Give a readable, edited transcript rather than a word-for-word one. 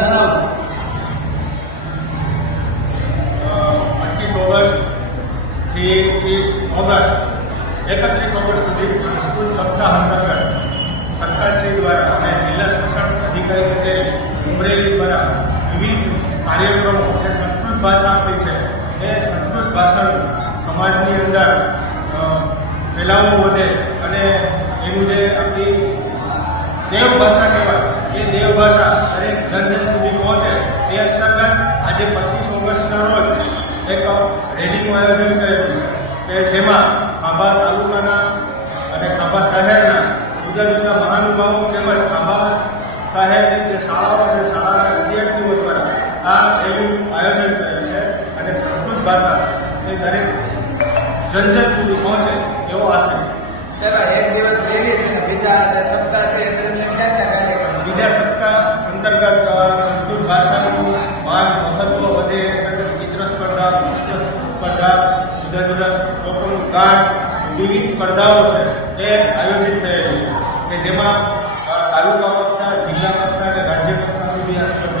જણાવો. 25 ઓગસ્ટ થી 30 August 31 August સુધી સંસ્કૃત સપ્તાહ અંતર્ગત સરકારશ્રી દ્વારા અને જિલ્લા શિક્ષણ અધિકારી કચેરી અમરેલી દ્વારા વિવિધ કાર્યક્રમો જે સંસ્કૃત ભાષા આપણી છે એ સંસ્કૃત ભાષાનું સમાજની અંદર ફેલાવો વધે અને એનું જે આપણી દેવ ભાષા કહેવાય એ દેવ ભાષા દરેક જનજન સુધી પહોંચે એ અંતર્ગત આજે 25 ઓગસ્ટના રોજ એક રેલીનું આયોજન કરેલું છે કે જેમાં ખાંભા તાલુકાના અને ખાંભા શહેરના જુદા જુદા મહાનુભાવો તેમજ ખાંભા શહેરની જે શાળાઓ છે શાળાના વિદ્યાર્થીઓ દ્વારા આ રેલીનું આયોજન કરેલ છે અને સંસ્કૃત ભાષા એ દરેક જનજન સુધી પહોંચે એવો આશય છે. સાહેબ, એક દિવસ રેલી છે ને બીજા જે સપ્તાહ છે એ દરમિયાન ક્યાં ક્યાં કાર્યક્રમ? બીજા સપ્તાહ અંતર્ગત સંસ્કૃત ભાષાનું માન મહત્વ વધે અંતર્ગત ચિત્ર સ્પર્ધા, સ્પર્ધા, જુદા જુદા લોકોનું ગાન, વિવિધ સ્પર્ધાઓ છે એ આયોજિત થયેલી છે કે જેમાં તાલુકા કક્ષા, જિલ્લા કક્ષા અને રાજ્ય કક્ષા સુધી આ સ્પર્ધા